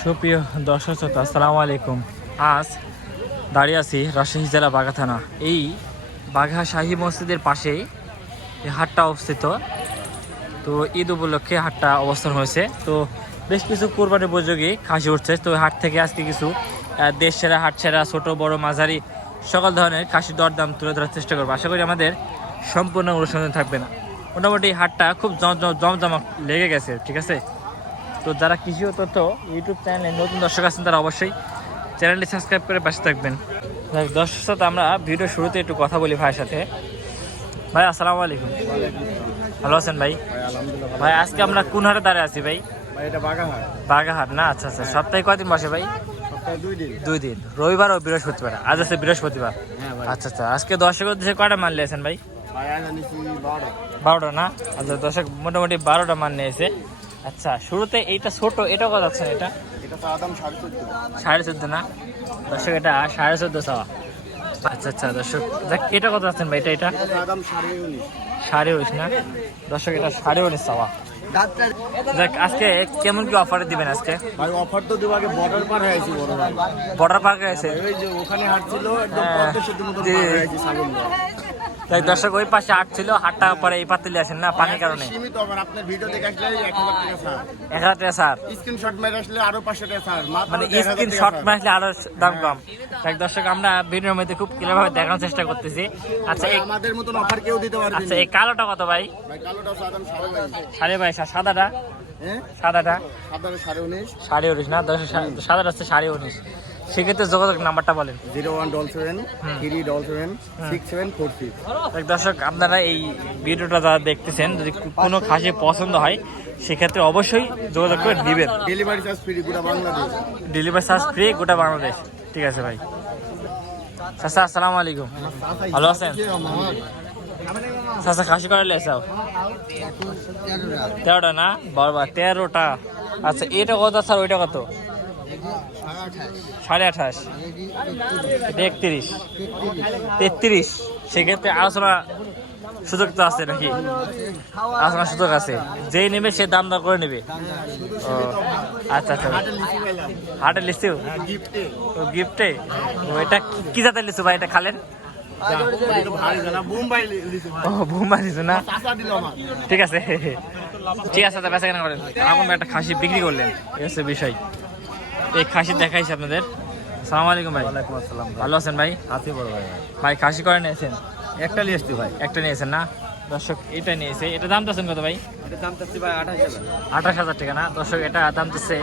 সুপ্রিয় দর্শক শ্রোতা, আসসালামু আলাইকুম। আজ দাঁড়িয়ে আছি রাজশাহী জেলা বাঘা থানা। এই বাঘা শাহী মসজিদের পাশেই এই হাটটা অবস্থিত। তো ঈদ উপলক্ষে হাটটা অবস্থান হয়েছে। তো বেশ কিছু কোরবানি উপযোগী খাসি উঠছে। তো হাট থেকে আজকে কিছু দেশ সেরা, হাট সেরা, ছোটো বড় মাঝারি সকল ধরনের খাসির দরদাম তুলে ধরার চেষ্টা করবো। আশা করি আমাদের সম্পূর্ণ অনুষ্ঠান থাকবে না। মোটামুটি হাটটা খুব জমজমাট লেগে গেছে, ঠিক আছে। তো যারা কৃষি ও তথ্য ইউটিউব চ্যানেলে নতুন দর্শক আছেন তারা অবশ্যই চ্যানেলটি সাবস্ক্রাইব করে পাশে থাকবেন। দর্শক সাথে আমরা ভিডিও শুরুতে একটু কথা বলি ভাইয়ের সাথে। ভাই আসসালামু আলাইকুম। ভালো আছেন ভাই? ভাই আজকে আমরা কোন হাটে দাঁড়িয়ে আছি ভাই? বাগাহাট না? আচ্ছা আচ্ছা। সপ্তাহে কয়দিন বসে ভাই? 2 দিন, রবিবার ও বৃহস্পতিবার। আজ আছে বৃহস্পতিবার। আচ্ছা আচ্ছা। আজকে দর্শকের উদ্দেশ্যে কয়টা মাল নিয়েছেন ভাই? 12টা না? আচ্ছা, দর্শক মোটামুটি 12টা মাল নিয়েছে। আচ্ছা, শুরুতে এইটা ছোট, এটা কত যাচ্ছে? এটা 14.5 না? দর্শক এটা 14.5 চাওয়া। আচ্ছা আচ্ছা দর্শক, এটা কত যাচ্ছেন ভাই? এটা 19.5 না? দর্শক এটা 19.5 চাওয়া। আজকে কেমন কি অফারে দিবেন আজকে? ভাই অফার তো দেব, আগে বর্ডার পার হয়ে আইছি। বর্ডার পার হয়ে আছে, ওই যে ওখানে হাট ছিল একদম 50 মতো পার হয়ে আইছি ছাগল। তাই দর্শক ওই পাশে হাট ছিল, হাটটা পরে এই পাতে আসেন না পানির কারণে। সীমিত অফার, আপনার ভিডিও দেখে আসলে 1000 টাকা ছাড়। 1000 টাকা স্যার? স্ক্রিনশট মেরে আসলে আরো 500 টাকা ছাড়। মানে স্ক্রিনশট মারলে আরো দাম কম। তাই দর্শক আমরা ভিডিওর মধ্যে খুব ক্লিয়ার ভাবে দেখানোর চেষ্টা করতেছি। আচ্ছা, আমাদের মতন অফার কেউ দিতে পারবে না। আচ্ছা, এই কালোটা কত ভাই? ভাই কালোটা সাদাম 22.5। আর সাদাটা? হ্যাঁ সাদাটা সাদারে 19.5। 19.5 না? সাদাটা হচ্ছে 19.5। সেক্ষেত্রে যোগাযোগ নাম্বারটা বলেন। 0177 377 6746। দর্শক আপনারা এই ভিডিওটা যারা দেখতেছেন, যদি কোনো খাসি পছন্দ হয় সেক্ষেত্রে অবশ্যই যোগাযোগ করে দিবেন। ডেলিভারি চার্জ ফ্রি গোটা বাংলাদেশ। ডেলিভারি চার্জ ফ্রি গোটা বাংলাদেশ। ঠিক আছে ভাই। চাচা আসসালামু আলাইকুম। ভালো আছেন? চাচা খাসি করে লেসাও 13টা না? বারবার 13টা। আচ্ছা, এটা কত স্যার? ওইটা কত? 28.5। এটা 33। সেক্ষেত্রে আলোচনা সুযোগ তো আছে নাকি? আলোচনার সুযোগ আছে, যেই নেবে সে দাম দর করে নেবে। ও আচ্ছা আচ্ছা। হাটের লিচু? ও গিফটে। এটা কি জাতের লিচু ভাই? এটা খালেন? বোম্বাই লিচু না? ঠিক আছে ঠিক আছে। বেচা কেনা করেন। এখন একটা খাসি বিক্রি করলেন, এই হচ্ছে বিষয়। এই খাসি দেখাইছি আপনাদের। আসসালামু আলাইকুম ভাই। ওয়ালাইকুম আসসালাম। ভালো আছেন ভাই? আছি বড় ভাই। ভাই খাসি করে নিয়েছেন? একটা নিয়ে আসছি ভাই। একটা নিয়েছেন না? দর্শক এটা নিয়েছে। এটা দাম চাচ্ছেন কত ভাই? এটা দাম চাচ্ছি ভাই 28,000। 28,000 টাকা না? দর্শক এটা দাম চাচ্ছে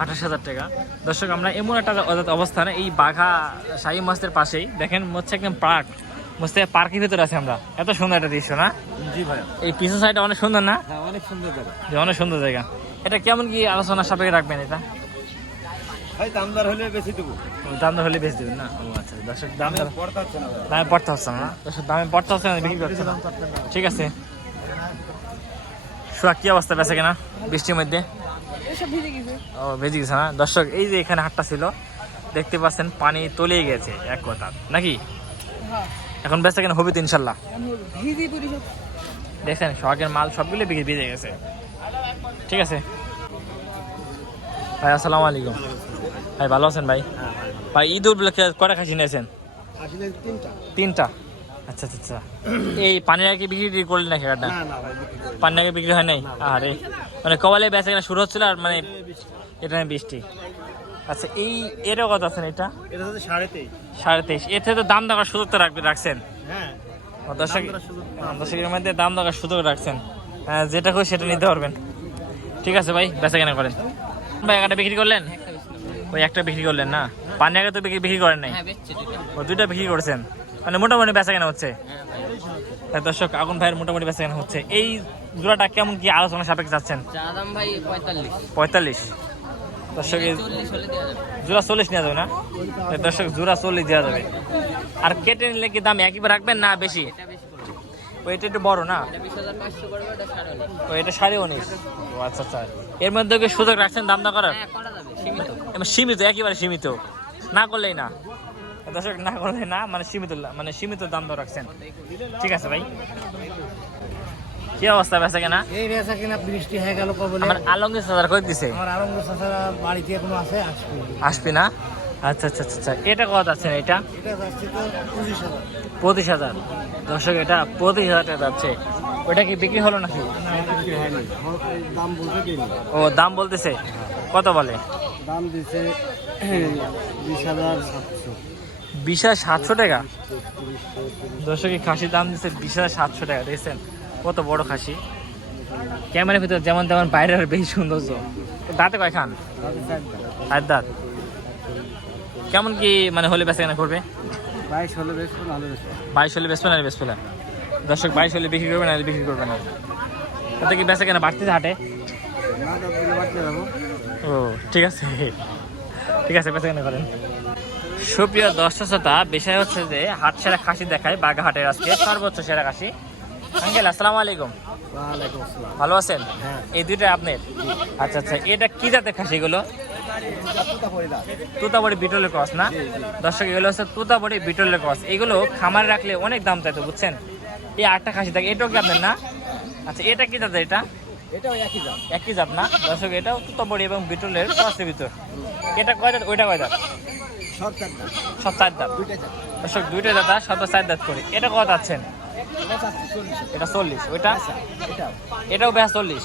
28,000 টাকা। দর্শক আমরা এমন একটা অবস্থানে এই বাঘা শাহী মসজিদের পাশেই, দেখেন হচ্ছে একদম পার্ক, মসজিদের পার্কের ভিতরে আছে আমরা। এত সুন্দর একটা দৃশ্য না? জি ভাই। এই পিছন সাইডটা অনেক সুন্দর না? হ্যাঁ, অনেক সুন্দর জায়গা। অনেক সুন্দর জায়গা। এটা কেমন কি আলোচনা সাপেক্ষে রাখবেন? এটা ভাই দামদার হলে বেশি দেবো। দাম দর হলে বেশি দেবেন না? ও আচ্ছা দর্শক, দামে পড়তে হচ্ছে না। দামে পড়তে হচ্ছে না? দর্শক দামে পড়তে হচ্ছে না, বিক্রি করছে না। ঠিক আছে। সোয়া কি অবস্থা বেঁচে কেনা বৃষ্টির মধ্যে? ও ভেজে গেছে না? দর্শক এই যে এখানে হাটটা ছিল, দেখতে পাচ্ছেন পানি তলিয়ে গেছে এক কথা নাকি? এখন বেঁচে কেনা হবে তো ইনশাল্লাহ। দেখছেন সোহাগের মাল সবগুলো বিক্রি ভিজে গেছে। ঠিক আছে ভাই, আসসালামু আলাইকুম ভাই। ভালো আছেন ভাই? ভাই ঈদ উপলক্ষে কটা খাসি নিয়েছেন? 3টা। আচ্ছা আচ্ছা। এই পানির আগে বিক্রি করলেন নাকি? কাটা পানির আগে বিক্রি হয় নাই? আরে মানে কবালে বেচা কেনা শুরু হচ্ছিল আর মানে এটা বৃষ্টি। আচ্ছা, এটাও কত আছেন? এটা 23.5। এর থেকে তো দাম দেওয়ার সুযোগ তো রাখছেন। দর্শকের মধ্যে দাম দেওয়ার সুযোগ রাখছেন। যেটা খুশি সেটা নিতে পারবেন। ঠিক আছে ভাই, বেচা কেনা করেন। ভাই একটা বিক্রি করলেন? ওই একটা বিক্রি করলেন না? পানি আগে তো বিক্রি করেন নাই? ও 2টা বিক্রি করেছেন, মানে মোটামুটি বেচা কেনা হচ্ছে। দর্শক আগুন ভাইয়ের মোটামুটি বেচা কেনা হচ্ছে। এই জোড়াটা কেমন কি আলোচনা সাপেক্ষে যাচ্ছেন? 45। দর্শক জোড়া 40 নেওয়া যাবে না? দর্শক জোড়া 40 দেওয়া যাবে। আর কেটে নিলে কি দাম একইবার রাখবেন না বেশি? ওইটা একটু বড় না? ও এটা 19.5। ও আচ্ছা আচ্ছা। এর মধ্যে কি সুযোগ রাখছেন দাম দর করার? সীমিত, একেবারে সীমিত, না করলেই না। দর্শক না করলে না, মানে সীমিত দাম দর রাখছেন। ঠিক আছে ভাই। কি কি অবস্থা বেচা কেনা? এই বেচা কিনা বৃষ্টি হয়ে গেল কবলে। আমার আলমগীর চাচার কই দিছে? আমার আলমগীর চাচারা বাড়িতে এখনো আছে, আসবে। আসবি না? আচ্ছা আচ্ছা আচ্ছা। এটা কত আছে এটা? এটা যাচ্ছে তো 25,000। 25,000। দর্শক এটা 25,000 টাকা যাচ্ছে। ওটা কি বিক্রি হলো নাকি? না, এটা বিক্রি হয়নি। দাম বলতে দিইনি। ও দাম বলতেছে কত বলে? দাম দিছে 20,700। 20,700 টাকা। দর্শক এই খাসির দাম দিচ্ছে 20,700 টাকা। দেখছেন কত বড় খাসি? ক্যামেরার ভিতরে যেমন তেমন বাইরের আর বেশি সৌন্দর্য। দাঁতে কয় খান? আর দাঁত কেমন কি মানে হলে বেচা কেনা করবে? 22 হলে বেশ ভালো বেশ। 22 হলে বেচবে না বেচবে না? দর্শক 22 হলে বিক্রি করবে না বিক্রি করবে না? তাতে কি বেচা কেনা বাড়তেছে হাটে? না তো দিলে বাড়তে যাবো। ও ঠিক আছে ঠিক আছে, বেচা কেনা করেন। সুপ্রিয় দর্শক শ্রোতা, বিষয় হচ্ছে যে হাট সেরা খাসি দেখায় বাগেরহাটের আজকে সর্বোচ্চ সেরা খাসি। আঙ্কেল আসসালামু আলাইকুম, ওয়ালাইকুম আসসালাম। ভালো আছেন? হ্যাঁ। এই দুইটা আপনার? আচ্ছা আচ্ছা। এটা কি জাতের খাসি এগুলো? তুতাবড়ি বিটলের ক্রস না? দর্শক এগুলো হচ্ছে তুতাবড়ি বিটলের ক্রস। এগুলো খামারে রাখলে অনেক দাম চাইতো বুঝছেন। এই 8টা খাসি থাকে, এটাও কি আপনার না? আচ্ছা এটা কি জাতের? এটা এটাও একই দাম। একই জাত না? দর্শক এটাও তুতাবড়ি এবং বিটলের ক্রসের ভিতর। এটা কয় দাঁত ওইটা কয় দাঁত? সব চারটা, সব 4 দাঁত। দুইটা চারটা। দর্শক দুইটা দাদা সব 4 দাঁত করে। এটা কত আছেন? এটা চাচ্ছি 40। এটা 40। ওইটা এটাও এটাও বেশ 40।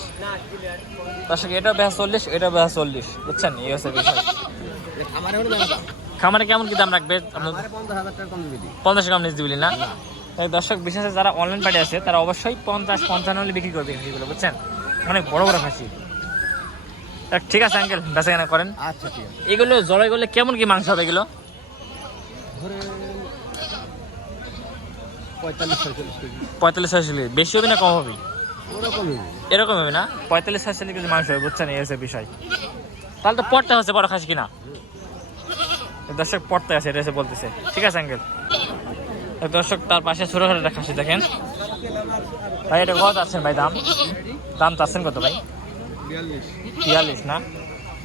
দর্শক এটাও বেশ 40, এটাও বেশ 40। বুঝছেন এই হচ্ছে বিষয়। আমারে হলো দাম। খামারে কেমন কি দাম রাখবে আপনার? আমারে 50,000 টাকা কম দিবি। 50 টাকা নিচ দিবলি না? তাই দর্শক বিশেষে যারা অনলাইন পার্টি আছে তারা অবশ্যই 50-55 হলে বিক্রি করবে খাসিগুলো বুঝছেন। অনেক বড় বড় খাসি। ঠিক আছে আঙ্কেল, বেচা কেনা করেন। আচ্ছা ঠিক আছে। এগুলো জবাই করলে কেমন কি মাংস হবে এগুলো? ধরে 45-46 কেজি। 45-46 বেশি হবে না কম হবে? ওরকমই। এরকম হবে না? 45-46 কেজি মাংস হবে বুঝছেন, এই হচ্ছে বিষয়। তাহলে তো পড়তে হচ্ছে বড় খাসি কিনা। দর্শক পড়তে আছে এটা এসে বলতেছে। ঠিক আছে আঙ্কেল। দর্শক তার পাশে ছোটখাটো একটা খাসি দেখেন ভাই। এটা কত আছেন ভাই? দাম দাম চাচ্ছেন কত ভাই? 42 না?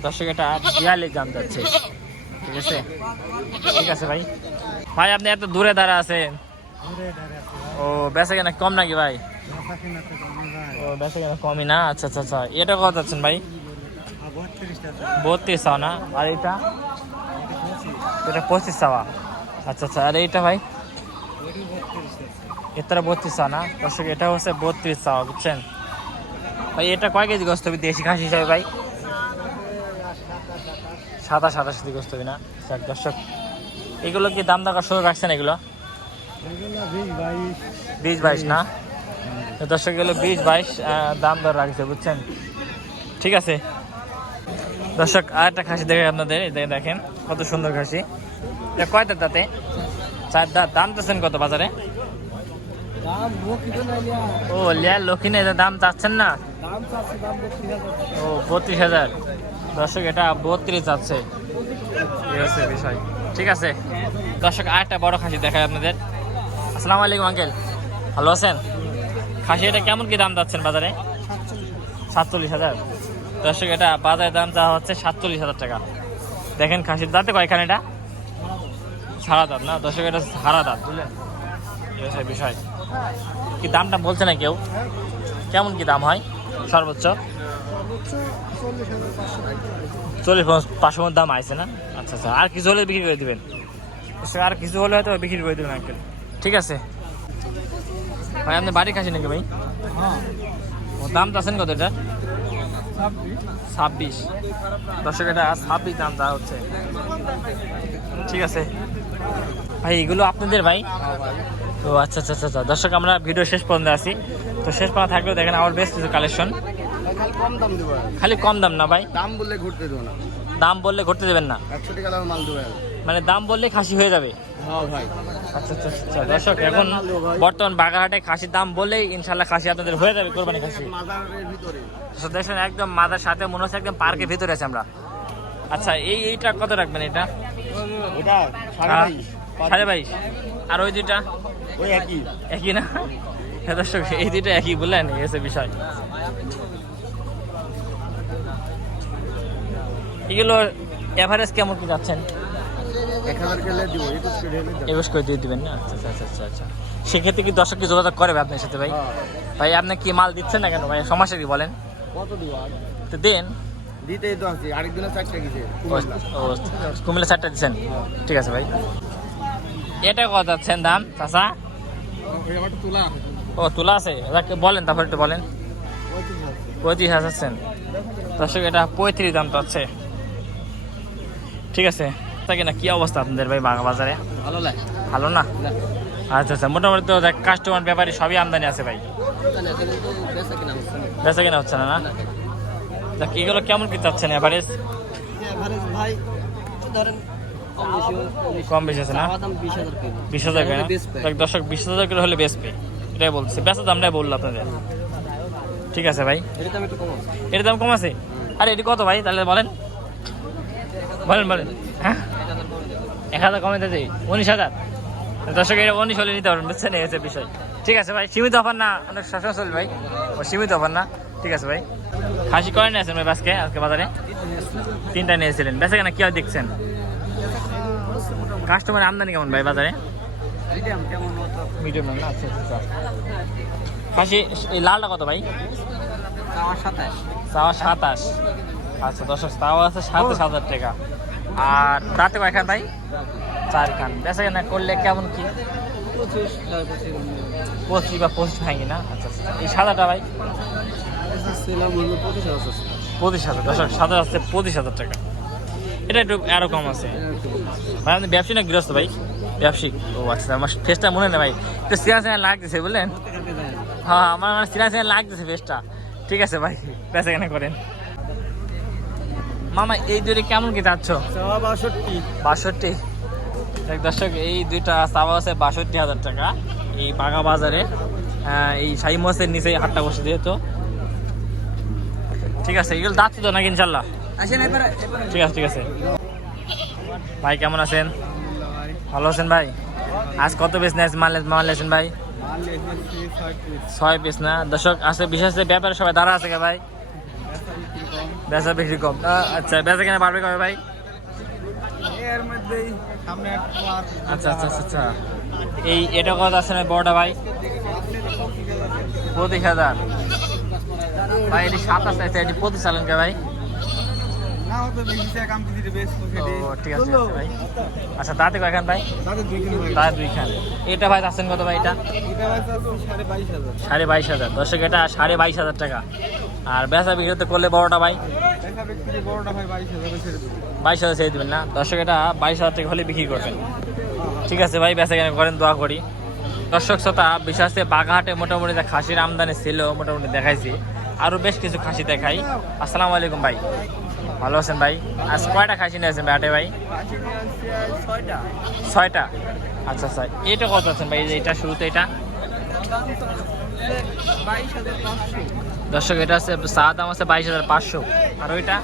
দর্শক এটা 42 দাম যাচ্ছে। ঠিক আছে ঠিক আছে ভাই। ভাই আপনি এত দূরে দাঁড়া আছেন। ও বেচা কেনা কম নাকি ভাই? ও বেচা কেনা কমই না? আচ্ছা আচ্ছা আচ্ছা। এটা কত আছেন ভাই? 32 চাও না? আর এটা? এটা 25 চাওয়া। আচ্ছা আচ্ছা। আর এইটা ভাই? এটা 32 চাও না? দর্শক এটা হচ্ছে 32 চাওয়া বুঝছেন ভাই। এটা কয় কেজি গোস্ত হবে দেশি খাসি হিসাবে ভাই? 27-28 কেজি গোস্ত হবে না? দর্শক এগুলো কি দাম দর শুরু রাখছেন এগুলো? 20-22 না? দর্শক এগুলো 20-22 দাম দর রাখছে বুঝছেন। ঠিক আছে দর্শক, আর একটা খাসি দেখে আপনাদের দেখেন কত সুন্দর খাসি। এটা কয় দাঁত? তাতে 4 দাঁত। দাম চাচ্ছেন কত বাজারে? ও লিয়ার লক্ষ্মী না, এটা দাম চাচ্ছেন না? ও 32,000। দর্শক এটা 32 যাচ্ছে। এই হচ্ছে বিষয়। ঠিক আছে দর্শক, আর একটা বড় খাসি দেখায় আপনাদের। আসসালামু আলাইকুম আঙ্কেল, ভালো আছেন? খাসি এটা কেমন কি দাম যাচ্ছেন বাজারে? 47,000। দর্শক এটা বাজারে দাম যা হচ্ছে 47,000 টাকা। দেখেন খাসির দাঁতে কয়খান? এটা সারা দাঁত না? দর্শক এটা সারা দাঁত বুঝলেন। এই হচ্ছে বিষয়। কি দামটা বলছে না কেউ? কেমন কি দাম হয় সর্বোচ্চ? 40-500 দাম আছে না? আচ্ছা আচ্ছা। আর কিছু হলে বিক্রি করে দেবেন? আর কিছু হলে হয়তো বিক্রি করে দেবেন আঙ্কেল। ঠিক আছে ভাই। আপনি বাড়ি খাসি নাকি ভাই? ও দাম চাচ্ছেন কত এটা? 26। দর্শক এটা 26 দাম দেওয়া হচ্ছে। ঠিক আছে ভাই। এগুলো আপনাদের ভাই? ও আচ্ছা আচ্ছা আচ্ছা। দর্শক আমরা ভিডিও শেষ পর্যন্ত আছি, তো শেষ পর্যন্ত থাকলেও দেখেন আমার বেশ কিছু কালেকশন। কম দাম দেবো। খালি কম দাম না ভাই? দাম বললে ঘুরতে দেবো না। দাম বললে ঘুরতে দেবেন না? 100 টাকা দামের মাল দেবো। মানে দাম বললে খাসি হয়ে যাবে? হ্যাঁ ভাই। আচ্ছা আচ্ছা আচ্ছা। দর্শক এখন বর্তমান বাগেরহাটে খাসির দাম বলেই ইনশাল্লাহ খাসি আপনাদের হয়ে যাবে কোরবানি খাসি। মাজারের ভিতরে দেখছেন একদম মাদার সাথে মনে হচ্ছে একদম পার্কের ভিতরে আছে আমরা। আচ্ছা এইটা কত রাখবেন? এটা ওটা 22.5। আর ওই দুইটা? ওই একই একই না? হ্যাঁ দর্শক এই দুইটা একই বললেন, এই হচ্ছে বিষয়। এগুলো এভারেজ কেমন কি যাচ্ছেন? 1000 কেলে দিব। 21 21 করে দিয়ে দিবেন না? আচ্ছা আচ্ছা আচ্ছা আচ্ছা। সেক্ষেত্রে কি দর্শক কি যোগাযোগ করবে আপনার সাথে ভাই? ভাই আপনি কি মাল দিচ্ছেন না কেন ভাই, সমস্যা কি বলেন? কত দিব আর? তো দেন। দিতেই তো আছি, আরেকদিনে 4টা গেছে কুমিল্লা 4টা দিচ্ছেন, ঠিক আছে ভাই। এটা কত যাচ্ছেন দাম চাচা? ওই আমার তুলা ও তুলা আছে, বলেন তারপর একটু বলেন। 35,000 যাচ্ছেন দর্শক, এটা 35 দাম তো আছে, ঠিক আছে। তাকে না কি অবস্থা আপনাদের ভাই বাঘা বাজারে? ভালো লাগে ভালো না? আচ্ছা আচ্ছা, মোটামুটি তো কাস্টমার ব্যাপারে সবই আমদানি আছে ভাই, বেচা কেনা হচ্ছে না? না দেখ এগুলো কেমন কি চাচ্ছেন এভারেজ? ভাই ধরেন কম বেশি আছে না? 20,000 করে না? দেখ দর্শক 20,000 করে হলে বেচবে, এটাই বলছি, বেচার দামটাই বললো আপনাদের, ঠিক আছে ভাই। এটার দাম কম আছে? আরে এটি কত ভাই তাহলে বলেন বলেন বলেন। হ্যাঁ 1,000 কমে দিতে 19,000 দর্শক, এটা 19 হলে নিতে পারবেন, বুঝছেন, এই হচ্ছে বিষয়, ঠিক আছে ভাই। সীমিত অফার না, অনেক সবসময় চলবে ভাই, ও সীমিত অফার না, ঠিক আছে ভাই। খাসি করে নিয়েছেন ভাই আজকে বাজারে? 3টা নিয়েছিলেন, বেচা কেনা কি আর দেখছেন? কাস্টমার আমদানি কেমন ভাই বাজারে? মিডিয়াম না? আচ্ছা আচ্ছা। খাসি এই লালটা কত ভাই? 27। আচ্ছা দর্শক, তাও আছে 27,000 টাকা। আর রাতে কয়খান ভাই? 4 খান। বেচা কেনা করলে কেমন কি? 25 বা 25 ভাঙি না? আচ্ছা আচ্ছা। এই সাদাটা ভাই? 25,000 দর্শক, সাদা আছে 25,000 টাকা। এটা একটু আরো কম আছে ভাই। আপনি ব্যবসায়ী না গৃহস্থ ভাই? ব্যবসায়িক। ও আচ্ছা, আমার ফেসটা মনে নেই ভাই, একটু সিরিয়াস লাগতেছে বুঝলেন? হ্যাঁ আমার সিরিয়াস লাগতেছে ফেসটা, ঠিক আছে ভাই, বেচা কেনা করেন। মামা এই দুটো কেমন কি চাচ্ছ? 62। দর্শক এই দুইটা চাওয়া আছে 62,000 টাকা এই বাঘা বাজারে, এই শাহী মসজিদের নিচে হাটটা বসে দিয়ে তো, ঠিক আছে। এগুলো যাচ্ছে তো নাকি ইনশাল্লাহ? ঠিক আছে ঠিক আছে ভাই, কেমন আছেন? ভালো আছেন ভাই? আজ কত পিস মাল লেছেন ভাই? 6 পিস না? দর্শক আছে বিশেষ ব্যাপারে সবাই দাঁড়া আছে কে ভাই? বেচা বিক্রি কম, আচ্ছা। বেচা কেনা পারবে কবে ভাই? আচ্ছা আচ্ছা আচ্ছা। এই এটা কত আছে না বড়টা ভাই? 25,000 ভাই। এটি 27 আছে, এটি 25 চালান কে ভাই? ও ঠিক আছে ভাই। আচ্ছা দাঁতে কয়খান ভাই? দাঁত 2 খান। এটা ভাই আছেন কত ভাই? এটা 22,000 দর্শক, এটা 22,500 টাকা। আর বেচা বিক্রি করলে বড়টা ভাই? 22,000 ছেড়ে দেবেন না দর্শক, এটা 22,000 টাকা হলে বিক্রি করবেন, ঠিক আছে ভাই। বেচা কেনা করেন, দোয়া করি। দর্শক শ্রোতা, বিশেষ করে বাঘাহাটে মোটামুটি খাসির আমদানি ছিল, মোটামুটি দেখাইছি, আরও বেশ কিছু খাসি দেখাই। আসসালামু আলাইকুম ভাই, ভালো আছেন ভাই? আজ কয়টা খাসি নিয়েছেন ভাই হাটে ভাই? 6টা। আচ্ছা আচ্ছা। এটা কত আছেন ভাই? এটা শুরুতে এটা দর্শক, এটা আছে চা দাম আছে 22,500। আর ওইটা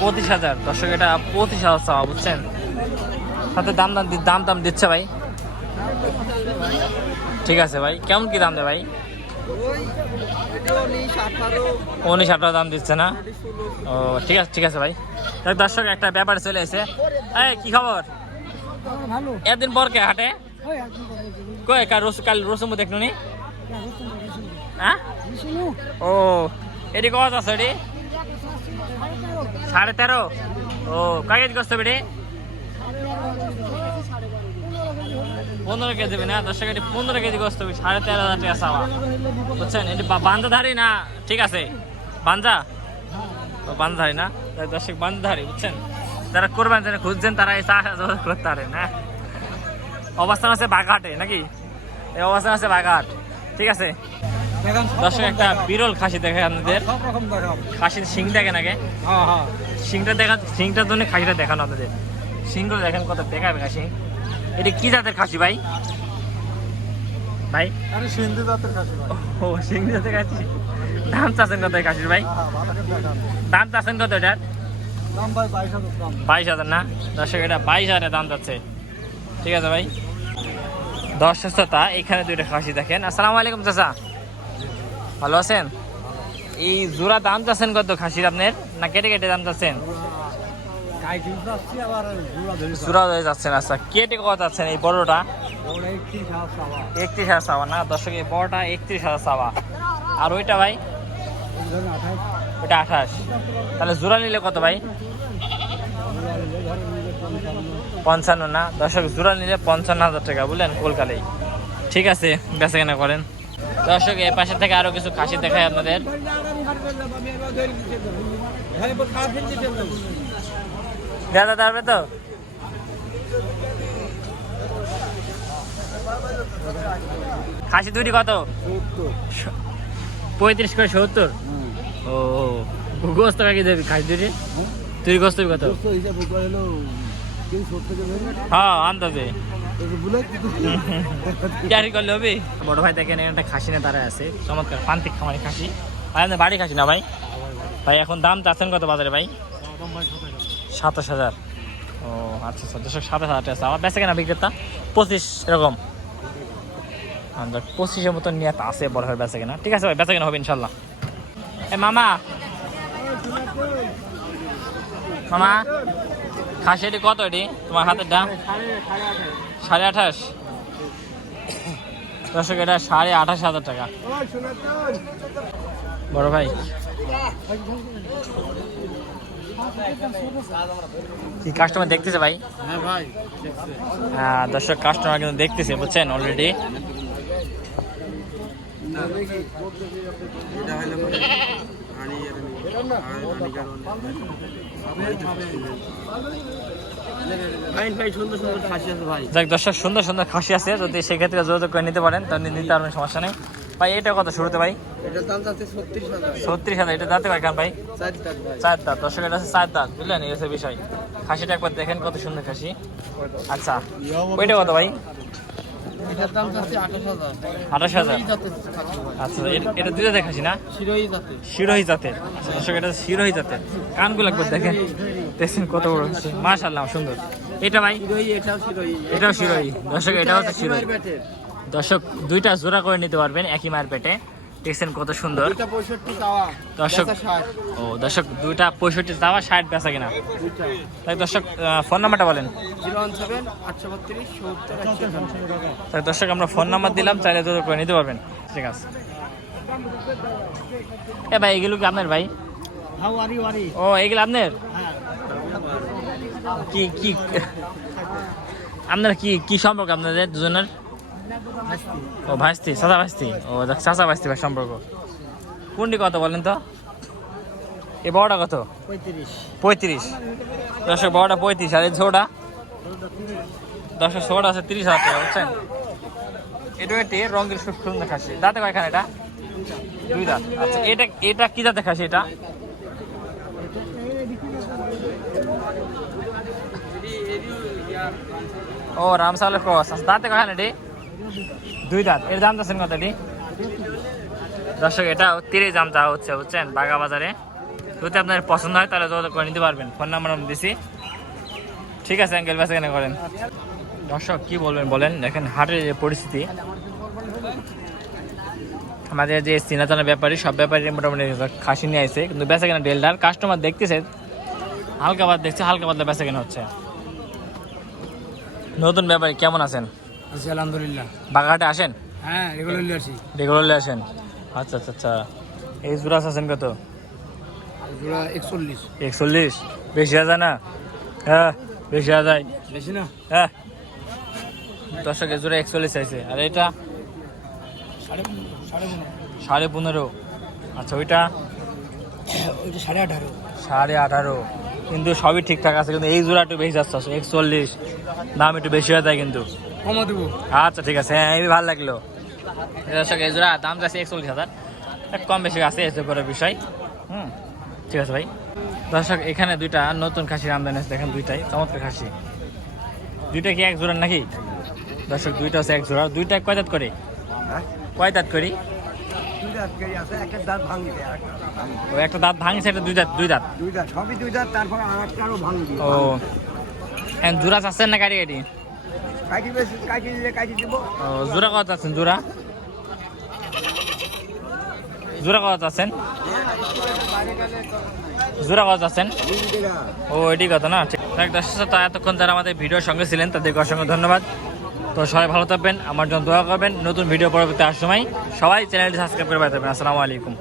25,000 দর্শক, এটা 25,000 চাওয়া, বুঝছেন? সাথে দাম দিচ্ছে ভাই, ঠিক আছে ভাই। কেমন কি দাম দেয় ভাই? 19-18 দাম দিচ্ছে না? ও ঠিক আছে ঠিক আছে ভাই। দর্শক একটা ব্যাপার চলে এসে, এই কি খবর? এতদিন পর কে হাটে? কই কাল রসুমও দেখলো নি? হ্যাঁ ও এটি কত আছে? এটি 13.5। ও কয় কেজি করছে বেটি? 15 কেজি দেবে না দর্শক, এটি 15 কেজি করতে হবে, 13,500 টাকা চাওয়া, বুঝছেন? এটি বান্ধাধারী না? ঠিক আছে বান্ধা, বান্ধাধারী না দর্শক, বান্ধাধারী, বুঝছেন? যারা করবেন যারা খুঁজছেন তারা এই চা করতে পারেন না। অবস্থান আছে বাঘাটে নাকি? এই অবস্থান আছে বাঘাট, ঠিক আছে দর্শক। একটা বিরল খাসি দেখে আপনাদের, খাসির শিং দেখেন আগে, শিংটা দেখা, শিংটার জন্য খাসিটা দেখানো আপনাদের। শিংগুলো দেখেন কত দেখাবে খাসি। এটা কি জাতের খাসি ভাই? ভাই সিন্ধু জাতের খাসি। ও সিন্ধু জাতের খাসি। দাম চাচ্ছেন কত খাসির ভাই? দাম চাচ্ছেন কত এটার? 22,000 না দর্শক, এটা 22,000 দাম যাচ্ছে, ঠিক আছে ভাই। দর্শক শ্রোতা, এখানে দুইটা খাসি দেখেন। আসসালামু আলাইকুম চাচা, ভালো আছেন? এই জোড়া দাম চাচ্ছেন কত খাসির আপনার, না কেটে কেটে দাম চাচ্ছেন? জোড়া ধরে যাচ্ছেন। আচ্ছা কেটে কত যাচ্ছেন এই বড়টা? ওরা 31,000 চাওয়া। 31,000 চাওয়া না দর্শক, এই বড়টা 31,000 চাওয়া। আর ওইটা ভাই? এই ধরেন 28, ওইটা 28। তাহলে জোড়া নিলে কত ভাই? ওরা নিলে ধরেন নিলে 55। 55 না দর্শক, জোড়া নিলে 55,000 টাকা, বুঝলেন, কলকাতায়। ঠিক আছে, বেচা কেনা করেন। দর্শক এই পাশে থেকে আরো কিছু খাসি দেখায় আপনাদের। দাদা দাঁড়াবে তো? খাসি দুটি কত? 35 করে 70। ও গোস্ত কি দেবি খাসি দুটি? তুই গোস্ত কত? হ্যাঁ আন্দাজে ক্যারি করলে হবে। বড় ভাই দেখেন এখানে একটা খাসি না তারা আছে, চমৎকার প্রান্তিক খামারি খাসি। ভাই আপনার বাড়ি খাসি না ভাই? ভাই এখন দাম চাচ্ছেন কত বাজারে ভাই? 27,000। ও আচ্ছা আচ্ছা দর্শক, 27,000 টাকা। আমার বেচা কেনা বিক্রেতা 25 এরকম, 25-এর মতো নিয়ে আছে বড় ভাই বেচা কেনা। ঠিক আছে ভাই, বেচা কেনা হবে ইনশাল্লাহ। এ মামা, মামা খাসি এটি কত? এটি তোমার হাতের দাম 28.5। দর্শক এটা 28,500 টাকা বড় ভাই। কি কাস্টমার দেখতেছে ভাই? হ্যাঁ ভাই, হ্যাঁ দর্শক, কাস্টমার কিন্তু দেখতেছে, বুঝছেন অলরেডি। সুন্দর সুন্দর খাসি আছে ভাই। যাক দর্শক, সুন্দর সুন্দর খাসি আছে, যদি সেক্ষেত্রে যোগাযোগ করে নিতে পারেন তাহলে নিতে পারবেন, সমস্যা নেই ভাই। এটা কত শুরুতে ভাই? এটার দাম যাচ্ছে 36,000। 36,000। এটা দাঁতে কয় কান ভাই? 4 দাঁত ভাই। 4 দাঁত দর্শক, এটা আছে 4 দাঁত, বুঝলেন, এই হচ্ছে বিষয়। খাসিটা একবার দেখেন কত সুন্দর খাসি। আচ্ছা ওইটা কত ভাই? এটার দাম যাচ্ছে 28,000। 28,000। জাতের খাসি ভাই। আচ্ছা এটা দুই দাঁতের খাসি না? শিরোহী জাতের। শিরোহী জাতের। আচ্ছা দর্শক, এটা শিরোহী জাতের। কানগুলো একবার দেখেন, দেখছেন কত বড় হচ্ছে, মাশাআল্লাহ সুন্দর। এটা ভাই? শিরোহী, এটাও শিরোহী। এটাও শিরোহী দর্শক, এটাও তো শিরোহী। পেটের। দর্শক দুইটা জোড়া করে নিতে পারবেন একই মায়ের পেটে, দেখছেন কত সুন্দর। দুইটা 65 চাওয়া। দর্শক বেচা 60। ও দর্শক, দুইটা 65 চাওয়া, 60 বেচা কিনা। দুইটা। তাই দর্শক ফোন নাম্বারটা বলেন। 017 832 70 151। তাই দর্শক আমরা ফোন নাম্বার দিলাম, চাইলে যোগাযোগ করে নিতে পারবেন। ঠিক আছে। এ ভাই এগুলো কি আপনার ভাই? হাওয়ারি ওয়ারি। ও এগুলো আপনার? হ্যাঁ। কি কি আপনার কি কি সম্পর্ক আপনাদের দুজনের? ও ভাইস্তি, চাচা ভাইস্তি। ও চাচা ভাইস্তি ভাই সম্পর্ক। কোনটি কত বলেন তো? এই বড়টা কত? 35। 35। দর্শক বড়টা 35, আর এই ছোটা? দর্শক ছোটা আছে 30,000 টাকা, বুঝছেন। এটা একটি রঙের খুব সুন্দর খাসি। দাঁতে কয়খান এটা? 2 দাঁত। আচ্ছা এটা এটা কি দাঁতে খাসি এটা? ও রামসালের ক্রস। আচ্ছা দাঁতে কয়খান এটি? 2 দাঁত। এর দাম আছেন কত এটি? দর্শক এটা 30 দাম চাওয়া হচ্ছে, বুঝছেন, বাগা বাজারে। যদি আপনার পছন্দ হয় তাহলে যোগাযোগ করে নিতে পারবেন, ফোন নাম্বার আমি দিছি। ঠিক আছে আঙ্কেল, বেচা কেনা করেন। দর্শক কি বলবেন বলেন, দেখেন হাটের যে পরিস্থিতি, আমাদের যে চিনাজানা ব্যাপারী সব ব্যাপারী মোটামুটি খাসি নিয়ে আসছে, কিন্তু বেচা কেনা ডেলদার। কাস্টমার দেখতেছে হালকা বাদ, দেখছে হালকা পাতলা বেচা কেনা হচ্ছে। নতুন ব্যাপারী কেমন আছেন? আছি আলহামদুলিল্লাহ। বাগাহাটে আসেন? হ্যাঁ, রেগুলারলি আসি। রেগুলারলি আসেন? আচ্ছা আচ্ছা আচ্ছা। এই জুরাস আছেন কত? জোড়া 41। 41? বেশি আছে না? হ্যাঁ বেশি যায়। বেশি না? হ্যাঁ দর্শক এই জোড়া 41 চাইছে। আর এটা 15.5। আচ্ছা ওইটা? ওইটা 18.5। 18.5। কিন্তু সবই ঠিকঠাক আছে, কিন্তু এই জোড়া একটু বেশি যাচ্ছে 41, দাম একটু বেশি হয়ে যায় কিন্তু। কমা দেবো। আচ্ছা ঠিক আছে, হ্যাঁ এই ভালো লাগলো। দর্শক এই জোড়া দাম যাচ্ছে 41,000, কম বেশি আছে, এসে পরে বিষয়। ঠিক আছে ভাই। দর্শক এখানে দুইটা নতুন খাসির আমদানি আছে, দেখেন দুইটাই চমৎকার খাসি। দুইটা কি এক জোড়ার নাকি? দর্শক দুইটা আছে এক জোড়া। দুইটা কয় দাঁত করে? কয় দাঁত করি? ও একটা দাঁত ভাঙছে, একটা দুই দাঁত। দুই দাঁত সবই 2 দাঁত, তারপর আরেকটারও ভাঙি। ও এখন জোড়া চাচ্ছেন না কাটি কাটি? কাটি দিলে কাটি দিব। ও জোড়া কত চাচ্ছেন? জোড়া জোড়া কত চাচ্ছেন? জোড়া কত চাচ্ছেন? ও এটি কত না? ঠিক দর্শক, এতক্ষণ যারা আমাদের ভিডিওর সঙ্গে ছিলেন তাদেরকে অসংখ্য ধন্যবাদ। তো সবাই ভালো থাকবেন, আমার জন্য দোয়া করবেন। নতুন ভিডিও পরবর্তী আসার সময় সবাই চ্যানেলটি সাবস্ক্রাইব করে পাঠাবেন। আসসালামু আলাইকুম।